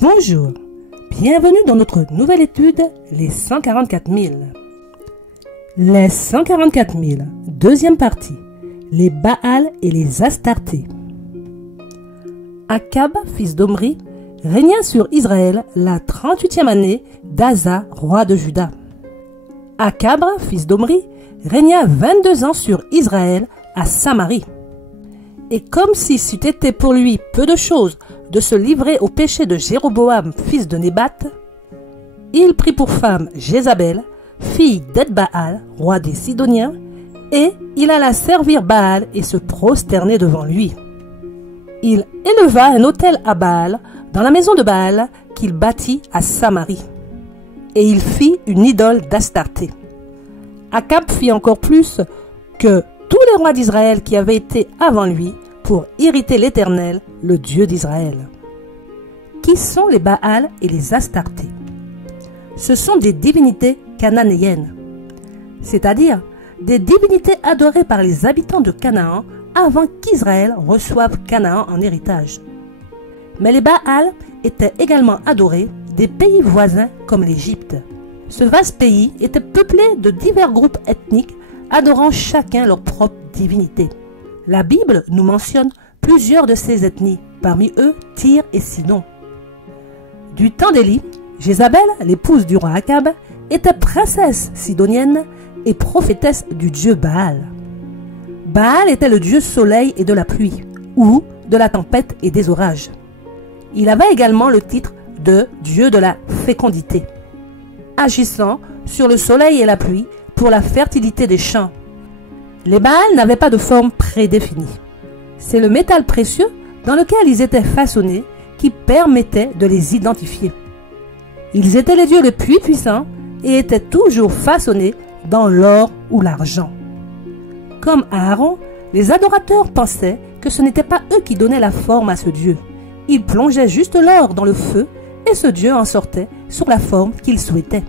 Bonjour, bienvenue dans notre nouvelle étude, les 144 000. Les 144 000, deuxième partie, les Baals et les Astartés. Akab, fils d'Omri, régna sur Israël la 38e année d'Asa, roi de Juda. Akab, fils d'Omri, régna 22 ans sur Israël à Samarie. Et comme si c'eût été pour lui peu de chose de se livrer au péché de Jéroboam, fils de Nébat, il prit pour femme Jézabel, fille d'Ed-Baal, roi des Sidoniens, et il alla servir Baal et se prosterner devant lui. Il éleva un autel à Baal dans la maison de Baal qu'il bâtit à Samarie. Et il fit une idole d'Astarté. Akab fit encore plus que tous les rois d'Israël qui avaient été avant lui pour irriter l'Éternel, le Dieu d'Israël. Qui sont les Baals et les Astartés? Ce sont des divinités cananéennes, c'est-à-dire des divinités adorées par les habitants de Canaan avant qu'Israël reçoive Canaan en héritage. Mais les Baals étaient également adorés des pays voisins comme l'Égypte. Ce vaste pays était peuplé de divers groupes ethniques adorant chacun leur propre divinité. La Bible nous mentionne plusieurs de ces ethnies, parmi eux Tyr et Sidon. Du temps d'Élie, Jézabel, l'épouse du roi Akab, était princesse sidonienne et prophétesse du dieu Baal. Baal était le dieu soleil et de la pluie, ou de la tempête et des orages. Il avait également le titre de dieu de la fécondité, agissant sur le soleil et la pluie pour la fertilité des champs. Les Baals n'avaient pas de forme prédéfinie. C'est le métal précieux dans lequel ils étaient façonnés qui permettait de les identifier. Ils étaient les dieux les plus puissants et étaient toujours façonnés dans l'or ou l'argent. Comme Aaron, les adorateurs pensaient que ce n'était pas eux qui donnaient la forme à ce dieu. Ils plongeaient juste l'or dans le feu et ce dieu en sortait sur la forme qu'ils souhaitaient.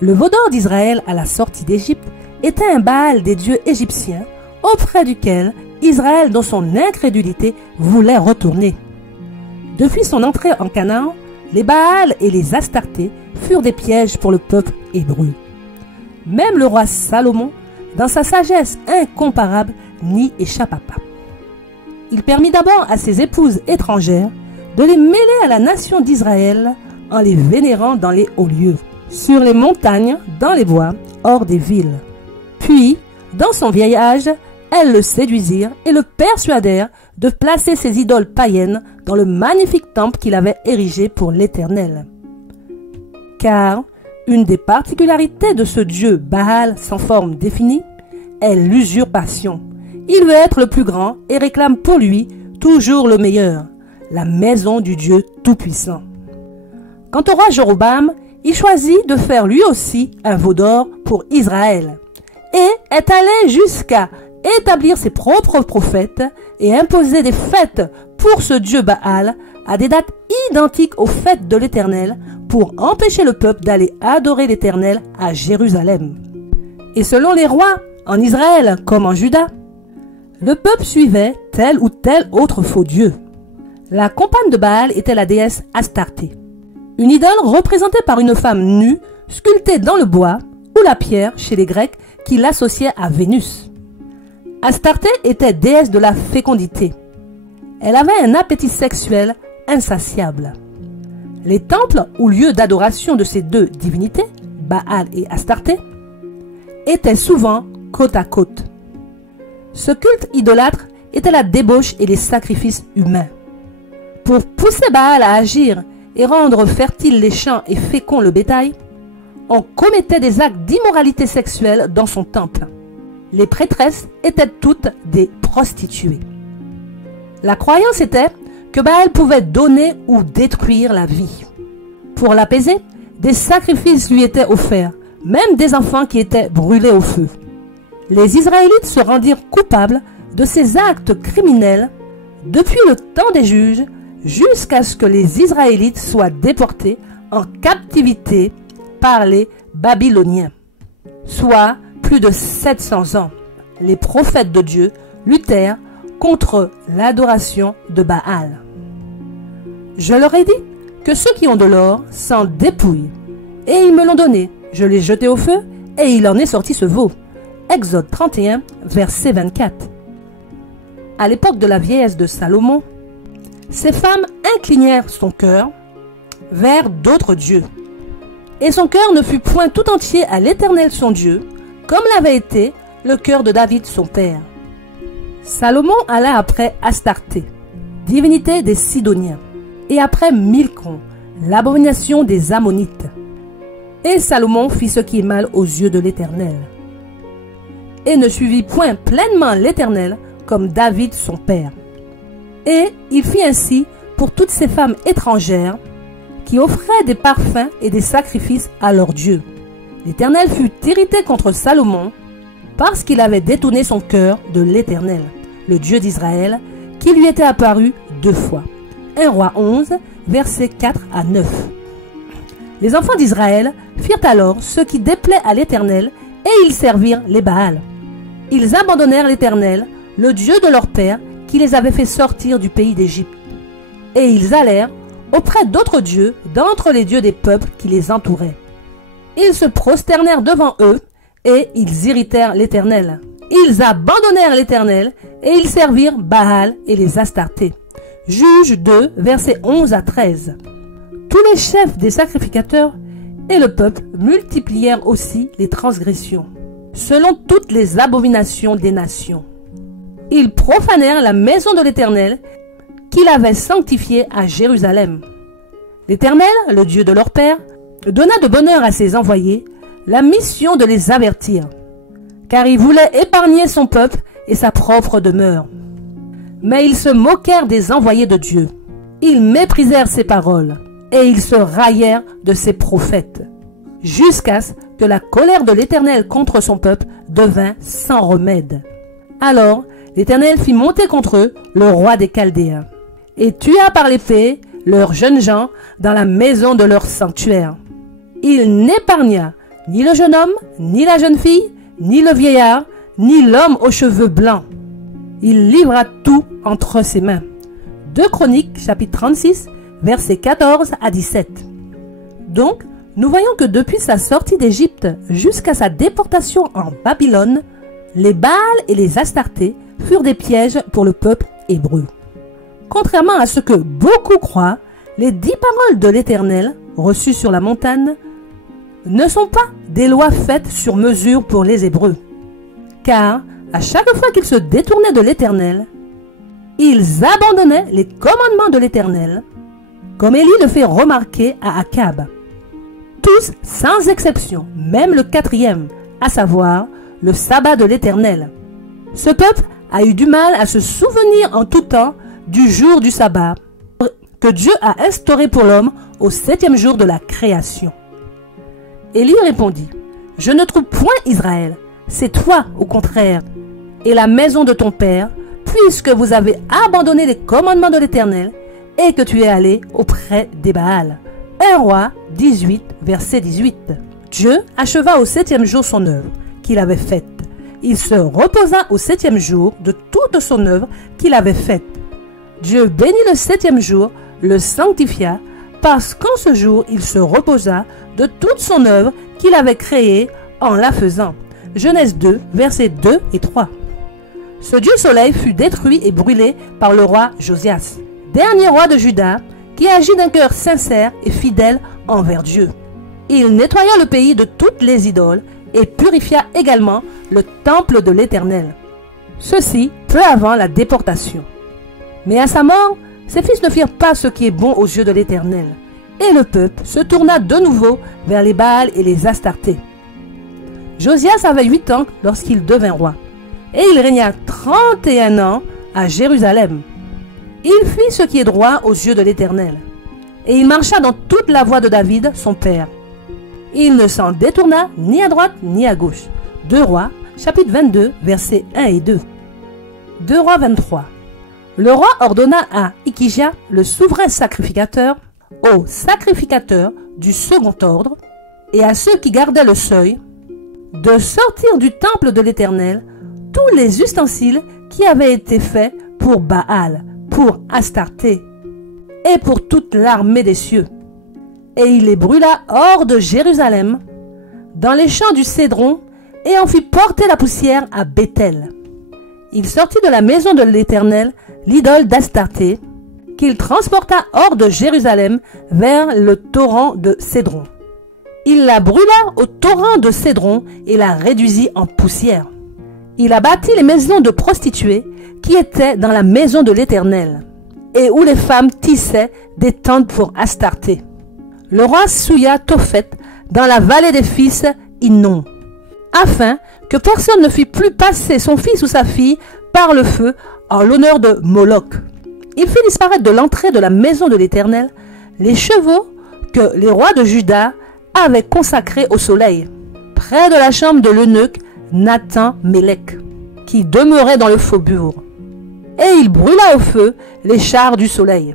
Le veau d'or d'Israël à la sortie d'Égypte était un Baal des dieux égyptiens auprès duquel Israël, dans son incrédulité, voulait retourner. Depuis son entrée en Canaan, les Baals et les Astartés furent des pièges pour le peuple hébreu. Même le roi Salomon, dans sa sagesse incomparable, n'y échappa pas. Il permit d'abord à ses épouses étrangères de les mêler à la nation d'Israël en les vénérant dans les hauts lieux, sur les montagnes, dans les bois, hors des villes. Puis, dans son vieil âge, elles le séduisirent et le persuadèrent de placer ses idoles païennes dans le magnifique temple qu'il avait érigé pour l'Éternel. Car une des particularités de ce dieu Baal sans forme définie est l'usurpation. Il veut être le plus grand et réclame pour lui toujours le meilleur, la maison du Dieu Tout-Puissant. Quant au roi Jéroboam, il choisit de faire lui aussi un veau d'or pour Israël et est allé jusqu'à établir ses propres prophètes et imposer des fêtes pour ce dieu Baal à des dates identiques aux fêtes de l'Éternel pour empêcher le peuple d'aller adorer l'Éternel à Jérusalem. Et selon les rois, en Israël comme en Juda, le peuple suivait tel ou tel autre faux dieu. La compagne de Baal était la déesse Astarté, une idole représentée par une femme nue, sculptée dans le bois ou la pierre chez les Grecs qui l'associaient à Vénus. Astarté était déesse de la fécondité. Elle avait un appétit sexuel insatiable. Les temples ou lieux d'adoration de ces deux divinités, Baal et Astarté, étaient souvent côte à côte. Ce culte idolâtre était la débauche et les sacrifices humains. Pour pousser Baal à agir et rendre fertiles les champs et féconds le bétail, on commettait des actes d'immoralité sexuelle dans son temple. Les prêtresses étaient toutes des prostituées. La croyance était que Baal pouvait donner ou détruire la vie. Pour l'apaiser, des sacrifices lui étaient offerts, même des enfants qui étaient brûlés au feu. Les Israélites se rendirent coupables de ces actes criminels depuis le temps des juges jusqu'à ce que les Israélites soient déportés en captivité par les Babyloniens, soit plus de 700 ans. Les prophètes de Dieu luttèrent contre l'adoration de Baal. Je leur ai dit que ceux qui ont de l'or s'en dépouillent. Et ils me l'ont donné. Je l'ai jeté au feu et il en est sorti ce veau. Exode 31, verset 24. À l'époque de la vieillesse de Salomon, ces femmes inclinèrent son cœur vers d'autres dieux. Et son cœur ne fut point tout entier à l'Éternel son Dieu, comme l'avait été le cœur de David son père. Salomon alla après Astarté, divinité des Sidoniens, et après Milcom, l'abomination des Ammonites. Et Salomon fit ce qui est mal aux yeux de l'Éternel, et ne suivit point pleinement l'Éternel comme David son père. Et il fit ainsi pour toutes ces femmes étrangères qui offraient des parfums et des sacrifices à leurs dieux. L'Éternel fut irrité contre Salomon parce qu'il avait détourné son cœur de l'Éternel, le Dieu d'Israël, qui lui était apparu 2 fois. 1 Roi 11, versets 4 à 9. Les enfants d'Israël firent alors ce qui déplaît à l'Éternel et ils servirent les Baals. Ils abandonnèrent l'Éternel, le Dieu de leur père, qui les avait fait sortir du pays d'Égypte. Et ils allèrent auprès d'autres dieux d'entre les dieux des peuples qui les entouraient. Ils se prosternèrent devant eux et ils irritèrent l'Éternel. Ils abandonnèrent l'Éternel et ils servirent Baal et les Astartés. Juges 2, versets 11 à 13. Tous les chefs des sacrificateurs et le peuple multiplièrent aussi les transgressions, selon toutes les abominations des nations. Ils profanèrent la maison de l'Éternel qu'il avait sanctifiée à Jérusalem. L'Éternel, le Dieu de leur père, donna de bonne heure à ses envoyés la mission de les avertir, car il voulait épargner son peuple et sa propre demeure. Mais ils se moquèrent des envoyés de Dieu. Ils méprisèrent ses paroles et ils se raillèrent de ses prophètes, jusqu'à ce que la colère de l'Éternel contre son peuple devint sans remède. Alors l'Éternel fit monter contre eux le roi des Chaldéens, et tua par l'épée leurs jeunes gens dans la maison de leur sanctuaire. Il n'épargna ni le jeune homme, ni la jeune fille, ni le vieillard, ni l'homme aux cheveux blancs. Il livra tout entre ses mains. 2 Chroniques, chapitre 36, versets 14 à 17. Donc, nous voyons que depuis sa sortie d'Égypte jusqu'à sa déportation en Babylone, les Baals et les Astartés furent des pièges pour le peuple hébreu. Contrairement à ce que beaucoup croient, les 10 paroles de l'Éternel, reçues sur la montagne, ne sont pas des lois faites sur mesure pour les Hébreux. Car, à chaque fois qu'ils se détournaient de l'Éternel, ils abandonnaient les commandements de l'Éternel, comme Élie le fait remarquer à Akab. Tous, sans exception, même le 4e, à savoir le sabbat de l'Éternel. Ce peuple a eu du mal à se souvenir en tout temps du jour du sabbat que Dieu a instauré pour l'homme au 7e jour de la création. Élie répondit: « Je ne trouve point Israël, c'est toi au contraire, et la maison de ton père, puisque vous avez abandonné les commandements de l'Éternel et que tu es allé auprès des Baals. » 1 Roi 18, verset 18. Dieu acheva au 7e jour son œuvre qu'il avait faite. Il se reposa au 7e jour de toute son œuvre qu'il avait faite. Dieu bénit le 7e jour, le sanctifia, parce qu'en ce jour il se reposa de toute son œuvre qu'il avait créée en la faisant. Genèse 2, versets 2 et 3. Ce Dieu soleil fut détruit et brûlé par le roi Josias, dernier roi de Juda, qui agit d'un cœur sincère et fidèle envers Dieu. Il nettoya le pays de toutes les idoles et purifia également le temple de l'Éternel. Ceci peu avant la déportation. Mais à sa mort, ses fils ne firent pas ce qui est bon aux yeux de l'Éternel, et le peuple se tourna de nouveau vers les Baals et les Astartés. Josias avait 8 ans lorsqu'il devint roi, et il régna 31 ans à Jérusalem. Il fit ce qui est droit aux yeux de l'Éternel, et il marcha dans toute la voie de David, son père. Il ne s'en détourna ni à droite ni à gauche. 2 Rois, chapitre 22, versets 1 et 2. 2 Rois 23. Le roi ordonna à Ikijia, le souverain sacrificateur, aux sacrificateurs du second ordre, et à ceux qui gardaient le seuil, de sortir du temple de l'Éternel tous les ustensiles qui avaient été faits pour Baal, pour Astarté et pour toute l'armée des cieux. et il les brûla hors de Jérusalem, dans les champs du Cédron, et en fit porter la poussière à Béthel. Il sortit de la maison de l'Éternel l'idole d'Astarté, qu'il transporta hors de Jérusalem vers le torrent de Cédron. Il la brûla au torrent de Cédron et la réduisit en poussière. Il abattit les maisons de prostituées qui étaient dans la maison de l'Éternel, et où les femmes tissaient des tentes pour Astarté. Le roi souilla Tophet dans la vallée des fils Hinnom, afin que personne ne fît plus passer son fils ou sa fille par le feu en l'honneur de Moloch. Il fit disparaître de l'entrée de la maison de l'Éternel les chevaux que les rois de Juda avaient consacrés au soleil, près de la chambre de l'eunuque Nathan-Mélec, qui demeurait dans le faubourg. Et il brûla au feu les chars du soleil.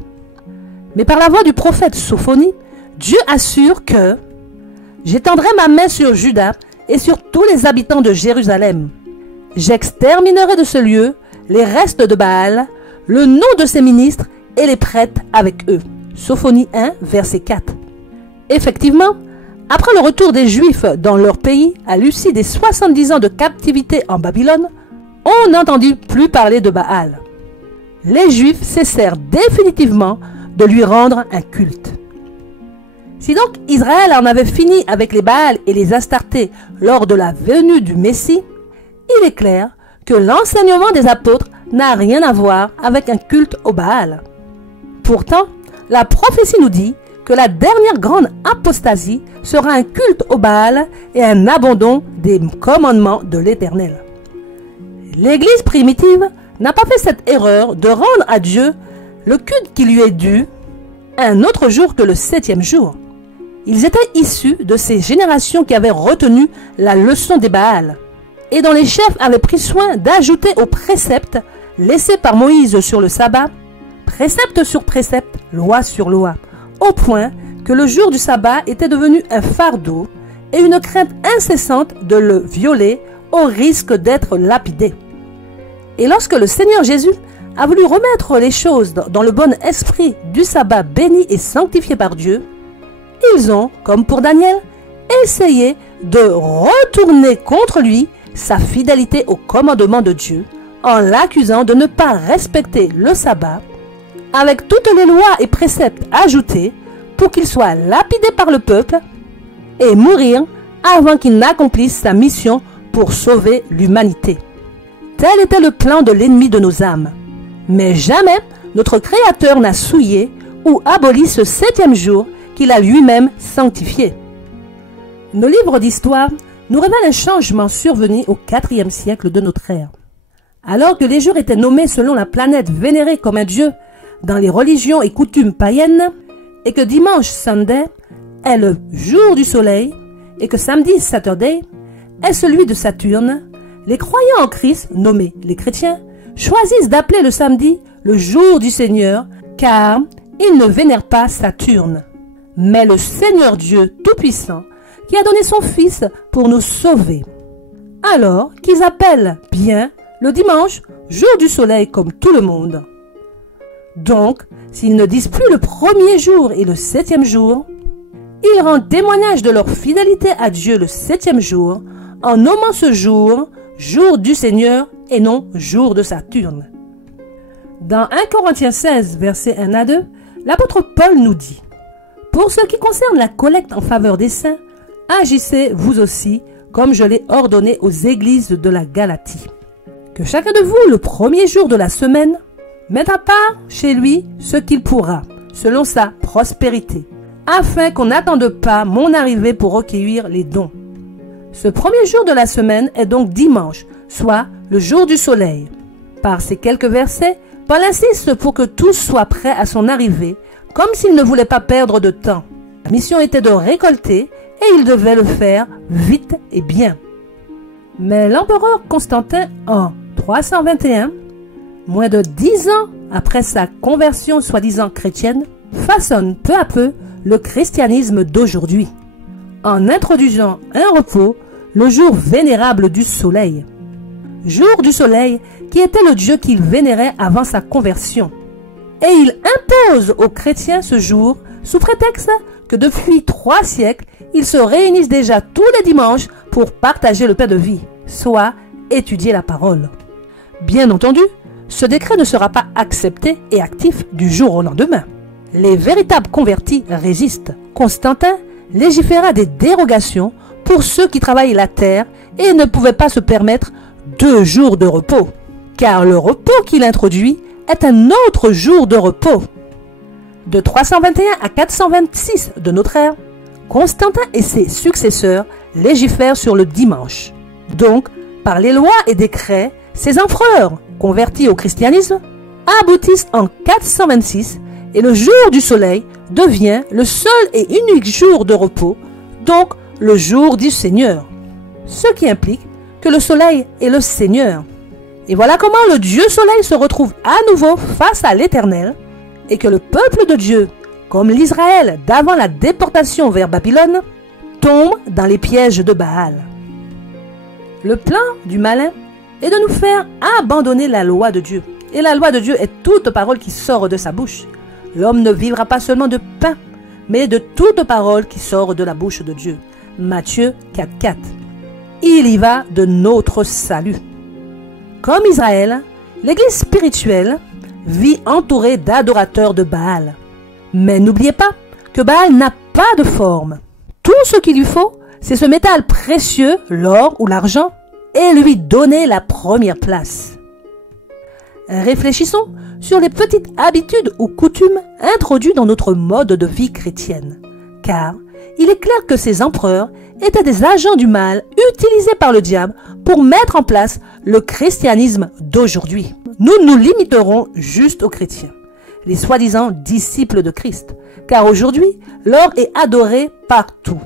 Mais par la voix du prophète Sophonie, Dieu assure que « J'étendrai ma main sur Juda et sur tous les habitants de Jérusalem. J'exterminerai de ce lieu les restes de Baal, le nom de ses ministres et les prêtres avec eux. » Sophonie 1, verset 4. Effectivement, après le retour des Juifs dans leur pays, à l'issue des 70 ans de captivité en Babylone, on n'entendit plus parler de Baal. Les Juifs cessèrent définitivement de lui rendre un culte. Si donc Israël en avait fini avec les Baals et les Astartés lors de la venue du Messie, il est clair que l'enseignement des apôtres n'a rien à voir avec un culte au Baal. Pourtant, la prophétie nous dit que la dernière grande apostasie sera un culte au Baal et un abandon des commandements de l'Éternel. L'Église primitive n'a pas fait cette erreur de rendre à Dieu le culte qui lui est dû un autre jour que le 7e jour. Ils étaient issus de ces générations qui avaient retenu la leçon des Baals et dont les chefs avaient pris soin d'ajouter aux préceptes laissés par Moïse sur le sabbat, précepte sur précepte, loi sur loi, au point que le jour du sabbat était devenu un fardeau et une crainte incessante de le violer au risque d'être lapidé. Et lorsque le Seigneur Jésus a voulu remettre les choses dans le bon esprit du sabbat béni et sanctifié par Dieu, ils ont, comme pour Daniel, essayé de retourner contre lui sa fidélité au commandement de Dieu en l'accusant de ne pas respecter le sabbat avec toutes les lois et préceptes ajoutés pour qu'il soit lapidé par le peuple et mourir avant qu'il n'accomplisse sa mission pour sauver l'humanité. Tel était le plan de l'ennemi de nos âmes. Mais jamais notre Créateur n'a souillé ou aboli ce 7e jour qu'il a lui-même sanctifié. Nos livres d'histoire nous révèlent un changement survenu au 4e siècle de notre ère. Alors que les jours étaient nommés selon la planète vénérée comme un dieu dans les religions et coutumes païennes, et que dimanche Sunday est le jour du soleil, et que samedi Saturday est celui de Saturne, les croyants en Christ, nommés les chrétiens, choisissent d'appeler le samedi le jour du Seigneur, car ils ne vénèrent pas Saturne, mais le Seigneur Dieu Tout-Puissant, qui a donné son Fils pour nous sauver. Alors qu'ils appellent bien le dimanche jour du soleil comme tout le monde. Donc, s'ils ne disent plus le 1er jour et le 7e jour, ils rendent témoignage de leur fidélité à Dieu le 7e jour en nommant ce jour jour du Seigneur et non jour de Saturne. Dans 1 Corinthiens 16, versets 1 à 2, l'apôtre Paul nous dit « Pour ce qui concerne la collecte en faveur des saints, agissez vous aussi comme je l'ai ordonné aux églises de la Galatie. Que chacun de vous, le 1er jour de la semaine, mette à part chez lui ce qu'il pourra, selon sa prospérité, afin qu'on n'attende pas mon arrivée pour recueillir les dons. Ce 1er jour de la semaine est donc dimanche, soit le jour du soleil. Par ces quelques versets, Paul insiste pour que tous soient prêts à son arrivée, comme s'il ne voulait pas perdre de temps. La mission était de récolter et il devait le faire vite et bien. Mais l'empereur Constantin, en 321, moins de 10 ans après sa conversion soi-disant chrétienne, façonne peu à peu le christianisme d'aujourd'hui, en introduisant un repos, le jour vénérable du soleil. Jour du soleil qui était le dieu qu'il vénérait avant sa conversion. Et il impose aux chrétiens ce jour sous prétexte que depuis 3 siècles, ils se réunissent déjà tous les dimanches pour partager le pain de vie, soit étudier la parole. Bien entendu, ce décret ne sera pas accepté et actif du jour au lendemain. Les véritables convertis résistent. Constantin légiféra des dérogations pour ceux qui travaillent la terre et ne pouvaient pas se permettre 2 jours de repos, car le repos qu'il introduit est un autre jour de repos. De 321 à 426 de notre ère, Constantin et ses successeurs légifèrent sur le dimanche. Donc, par les lois et décrets, ces empereurs, convertis au christianisme, aboutissent en 426 et le jour du soleil devient le seul et unique jour de repos, donc le jour du Seigneur. Ce qui implique que le soleil est le Seigneur. Et voilà comment le Dieu soleil se retrouve à nouveau face à l'Éternel et que le peuple de Dieu, comme l'Israël d'avant la déportation vers Babylone, tombe dans les pièges de Baal. Le plan du malin est de nous faire abandonner la loi de Dieu. Et la loi de Dieu est toute parole qui sort de sa bouche. L'homme ne vivra pas seulement de pain, mais de toute parole qui sort de la bouche de Dieu. Matthieu 4,4. Il y va de notre salut. Comme Israël, l'Église spirituelle vit entourée d'adorateurs de Baal. Mais n'oubliez pas que Baal n'a pas de forme. Tout ce qu'il lui faut, c'est ce métal précieux, l'or ou l'argent, et lui donner la première place. Réfléchissons sur les petites habitudes ou coutumes introduites dans notre mode de vie chrétienne. Car il est clair que ces empereurs étaient des agents du mal utilisés par le diable pour mettre en place le christianisme d'aujourd'hui. Nous nous limiterons juste aux chrétiens, les soi-disant disciples de Christ, car aujourd'hui, l'or est adoré partout.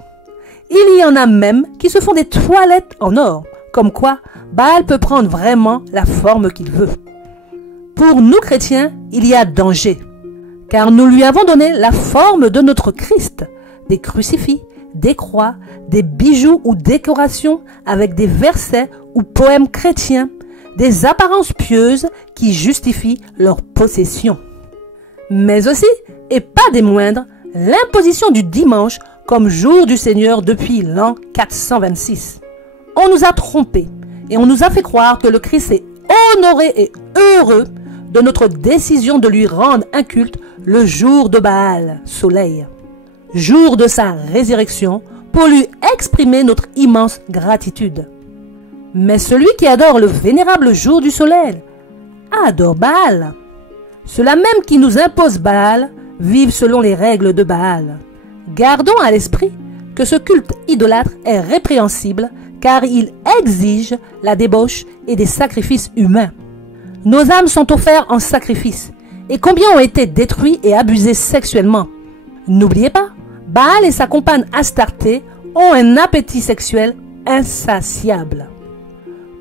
Il y en a même qui se font des toilettes en or, comme quoi Baal peut prendre vraiment la forme qu'il veut. Pour nous chrétiens, il y a danger, car nous lui avons donné la forme de notre Christ, des crucifix, des croix, des bijoux ou décorations avec des versets ou poèmes chrétiens, des apparences pieuses qui justifient leur possession. Mais aussi, et pas des moindres, l'imposition du dimanche comme jour du Seigneur depuis l'an 426. On nous a trompés et on nous a fait croire que le Christ est honoré et heureux de notre décision de lui rendre un culte le jour de Baal, soleil, jour de sa résurrection, pour lui exprimer notre immense gratitude. Mais celui qui adore le vénérable jour du soleil adore Baal. Ceux-là même qui nous imposent Baal vivent selon les règles de Baal. Gardons à l'esprit que ce culte idolâtre est répréhensible car il exige la débauche et des sacrifices humains. Nos âmes sont offertes en sacrifice et combien ont été détruits et abusés sexuellement. N'oubliez pas, Baal et sa compagne Astarté ont un appétit sexuel insatiable.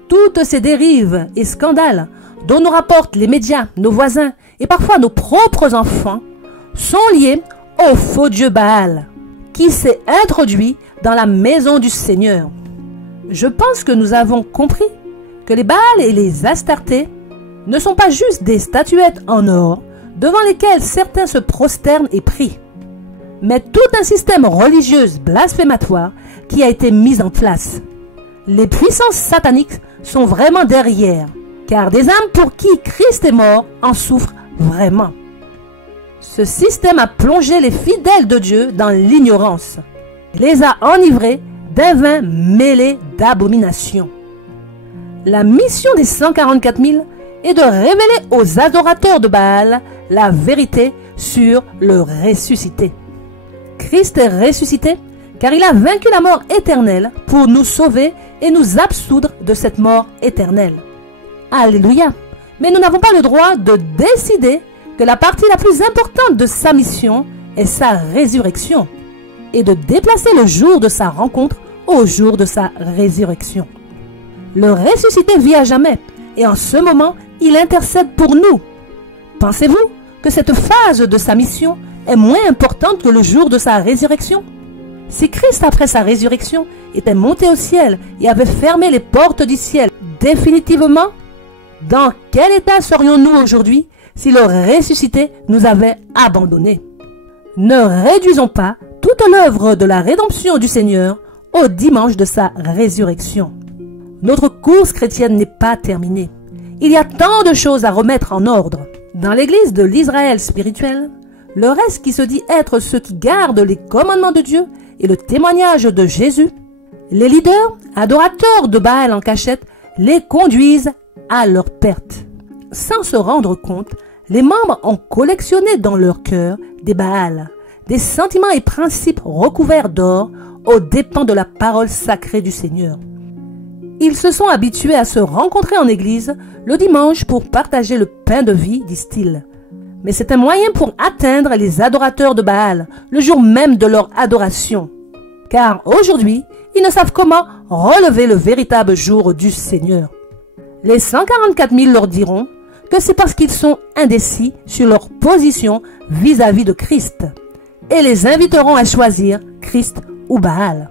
Toutes ces dérives et scandales dont nous rapportent les médias, nos voisins et parfois nos propres enfants sont liés au faux dieu Baal qui s'est introduit dans la maison du Seigneur. Je pense que nous avons compris que les Baal et les Astartés ne sont pas juste des statuettes en or devant lesquelles certains se prosternent et prient, mais tout un système religieux blasphématoire qui a été mis en place. Les puissances sataniques sont vraiment derrière, car des âmes pour qui Christ est mort en souffrent vraiment. Ce système a plongé les fidèles de Dieu dans l'ignorance, les a enivrés d'un vin mêlé d'abomination. La mission des 144 000 est de révéler aux adorateurs de Baal la vérité sur le ressuscité. Christ est ressuscité car il a vaincu la mort éternelle pour nous sauver et nous absoudre de cette mort éternelle. Alléluia! Mais nous n'avons pas le droit de décider que la partie la plus importante de sa mission est sa résurrection et de déplacer le jour de sa rencontre au jour de sa résurrection. Le ressuscité vit à jamais et en ce moment, il intercède pour nous. Pensez-vous que cette phase de sa mission est moins importante que le jour de sa résurrection? Si Christ, après sa résurrection, était monté au ciel et avait fermé les portes du ciel définitivement, dans quel état serions-nous aujourd'hui si le ressuscité nous avait abandonnés? Ne réduisons pas toute l'œuvre de la rédemption du Seigneur au dimanche de sa résurrection. Notre course chrétienne n'est pas terminée. Il y a tant de choses à remettre en ordre. Dans l'église de l'Israël spirituel, le reste qui se dit être ceux qui gardent les commandements de Dieu et le témoignage de Jésus, les leaders, adorateurs de Baal en cachette, les conduisent à leur perte. Sans se rendre compte, les membres ont collectionné dans leur cœur des Baals, des sentiments et principes recouverts d'or aux dépens de la parole sacrée du Seigneur. Ils se sont habitués à se rencontrer en église le dimanche pour partager le pain de vie, disent-ils. Mais c'est un moyen pour atteindre les adorateurs de Baal le jour même de leur adoration. Car aujourd'hui, ils ne savent comment relever le véritable jour du Seigneur. Les 144 000 leur diront que c'est parce qu'ils sont indécis sur leur position vis-à-vis de Christ et les inviteront à choisir Christ ou Baal.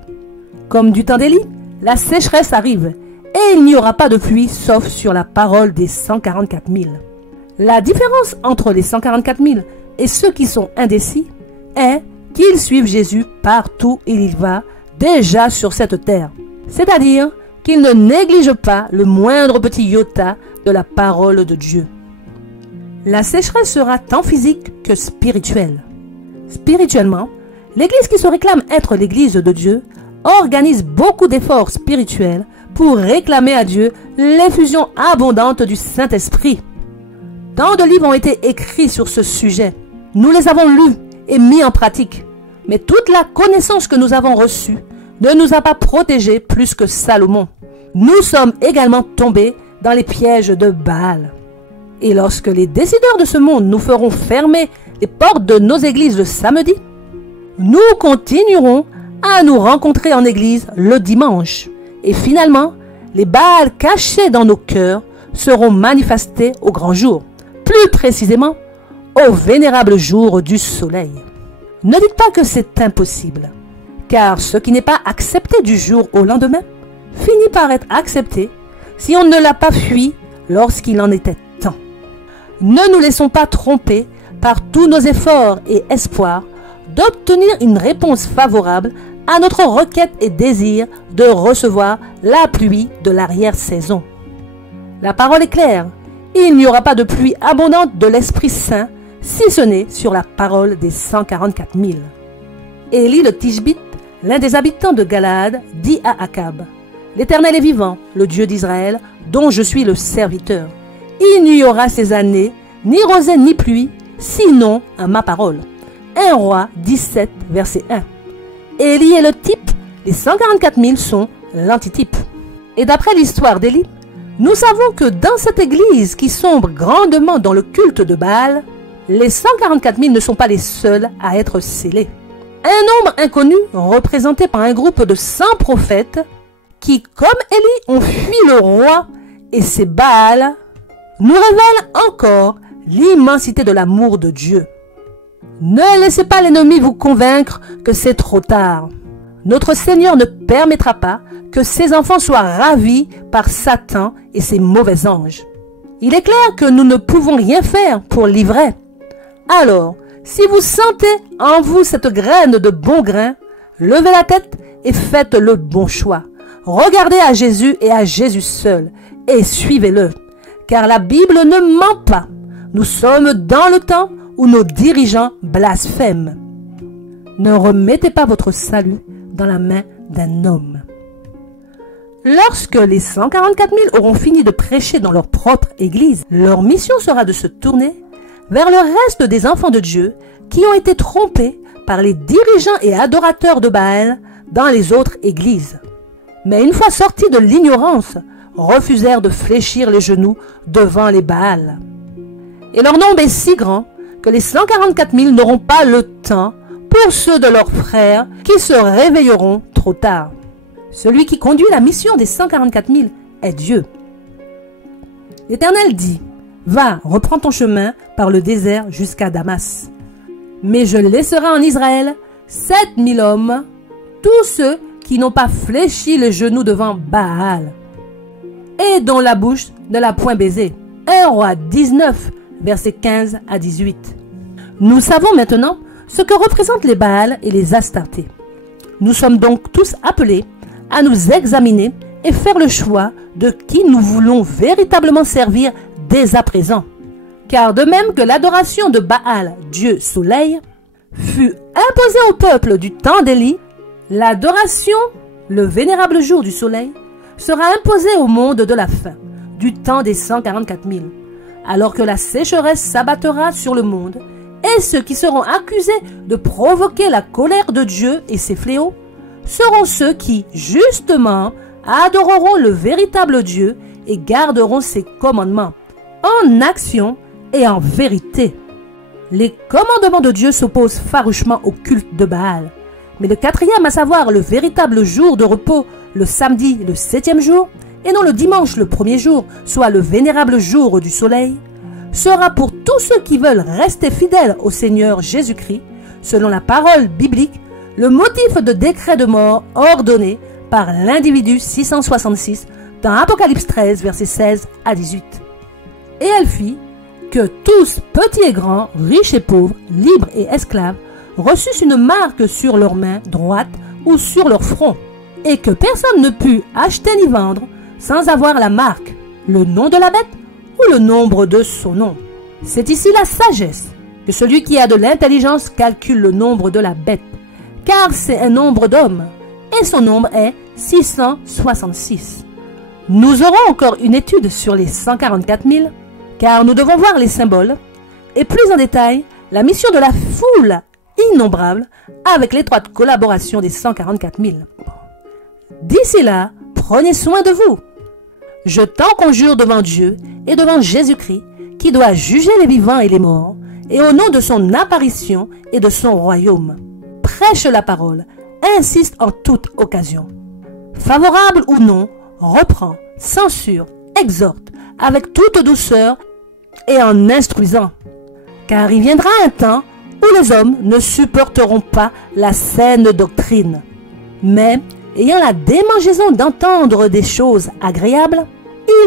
Comme du temps d'Élie, la sécheresse arrive et il n'y aura pas de pluie sauf sur la parole des 144 000. La différence entre les 144 000 et ceux qui sont indécis est qu'ils suivent Jésus partout où il va déjà sur cette terre. C'est-à-dire qu'ils ne négligent pas le moindre petit iota de la parole de Dieu. La sécheresse sera tant physique que spirituelle. Spirituellement, l'Église qui se réclame être l'Église de Dieu organise beaucoup d'efforts spirituels pour réclamer à Dieu l'effusion abondante du Saint-Esprit. Tant de livres ont été écrits sur ce sujet. Nous les avons lus et mis en pratique. Mais toute la connaissance que nous avons reçue ne nous a pas protégés plus que Salomon. Nous sommes également tombés dans les pièges de Baal. Et lorsque les décideurs de ce monde nous feront fermer les portes de nos églises le samedi, nous continuerons à nous rencontrer en église le dimanche. Et finalement, les Baals cachés dans nos cœurs seront manifestés au grand jour, plus précisément au vénérable jour du soleil. Ne dites pas que c'est impossible, car ce qui n'est pas accepté du jour au lendemain finit par être accepté si on ne l'a pas fui lorsqu'il en était temps. Ne nous laissons pas tromper par tous nos efforts et espoirs d'obtenir une réponse favorable à notre requête et désir de recevoir la pluie de l'arrière-saison. La parole est claire, il n'y aura pas de pluie abondante de l'Esprit Saint si ce n'est sur la parole des 144 000. Élie le Tishbite, l'un des habitants de Galaad, dit à Akab: « L'Éternel est vivant, le Dieu d'Israël, dont je suis le serviteur. Il n'y aura ces années ni rosée ni pluie, sinon à ma parole. » 1 Roi 17, verset 1. Élie est le type, les 144 000 sont l'antitype. Et d'après l'histoire d'Élie, nous savons que dans cette église qui sombre grandement dans le culte de Baal, les 144 000 ne sont pas les seuls à être scellés. Un nombre inconnu, représenté par un groupe de 100 prophètes, qui, comme Élie, ont fui le roi et ses Baals, nous révèle encore l'immensité de l'amour de Dieu. Ne laissez pas l'ennemi vous convaincre que c'est trop tard. Notre Seigneur ne permettra pas que ses enfants soient ravis par Satan et ses mauvais anges. Il est clair que nous ne pouvons rien faire pour l'ivraie. Alors, si vous sentez en vous cette graine de bon grain, levez la tête et faites le bon choix. Regardez à Jésus et à Jésus seul et suivez-le. Car la Bible ne ment pas. Nous sommes dans le temps où nos dirigeants blasphèment. Ne remettez pas votre salut dans la main d'un homme. Lorsque les 144 000 auront fini de prêcher dans leur propre église, leur mission sera de se tourner vers le reste des enfants de Dieu qui ont été trompés par les dirigeants et adorateurs de Baal dans les autres églises. Mais une fois sortis de l'ignorance, refusèrent de fléchir les genoux devant les Baals. Et leur nombre est si grand que les 144 000 n'auront pas le temps pour ceux de leurs frères qui se réveilleront trop tard. Celui qui conduit la mission des 144 000 est Dieu. L'Éternel dit: « Va, reprends ton chemin par le désert jusqu'à Damas. Mais je laisserai en Israël 7 000 hommes, tous ceux qui n'ont pas fléchi les genoux devant Baal, et dont la bouche ne l'a point baisé. » 1 Roi 19, versets 15 à 18. Nous savons maintenant ce que représentent les Baals et les Astartés. Nous sommes donc tous appelés à nous examiner et faire le choix de qui nous voulons véritablement servir dès à présent. Car de même que l'adoration de Baal, Dieu Soleil, fut imposée au peuple du temps d'Élie, l'adoration, le vénérable jour du Soleil, sera imposée au monde de la fin, du temps des 144 000, alors que la sécheresse s'abattra sur le monde, et ceux qui seront accusés de provoquer la colère de Dieu et ses fléaux seront ceux qui, justement, adoreront le véritable Dieu et garderont ses commandements, en action et en vérité. Les commandements de Dieu s'opposent farouchement au culte de Baal. Mais le quatrième, à savoir le véritable jour de repos, le samedi, le 7e jour, et non le dimanche, le 1er jour, soit le vénérable jour du soleil, sera pour tous ceux qui veulent rester fidèles au Seigneur Jésus-Christ, selon la parole biblique, le motif de décret de mort ordonné par l'individu 666 dans Apocalypse 13, versets 16 à 18. Et elle fit que tous, petits et grands, riches et pauvres, libres et esclaves, reçussent une marque sur leur main droite ou sur leur front, et que personne ne put acheter ni vendre sans avoir la marque, le nom de la bête ou le nombre de son nom. C'est ici la sagesse, que celui qui a de l'intelligence calcule le nombre de la bête, car c'est un nombre d'hommes, et son nombre est 666. Nous aurons encore une étude sur les 144 000, car nous devons voir les symboles, et plus en détail, la mission de la foule innombrable avec l'étroite collaboration des 144 000. D'ici là, prenez soin de vous. Je t'en conjure devant Dieu et devant Jésus-Christ, qui doit juger les vivants et les morts, et au nom de son apparition et de son royaume. Prêche la parole, insiste en toute occasion. Favorable ou non, reprend, censure, exhorte, avec toute douceur et en instruisant. Car il viendra un temps où les hommes ne supporteront pas la saine doctrine, mais, ayant la démangeaison d'entendre des choses agréables,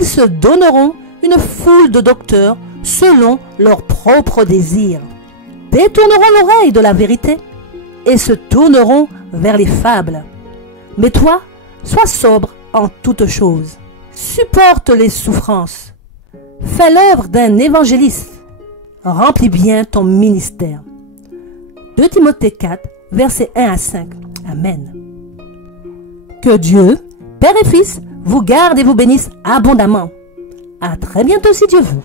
ils se donneront une foule de docteurs selon leurs propres désirs, détourneront l'oreille de la vérité et se tourneront vers les fables. Mais toi, sois sobre en toutes choses, supporte les souffrances, fais l'œuvre d'un évangéliste, remplis bien ton ministère. 2 Timothée 4, versets 1 à 5. Amen. Que Dieu, Père et Fils, vous garde et vous bénisse abondamment. À très bientôt si Dieu veut.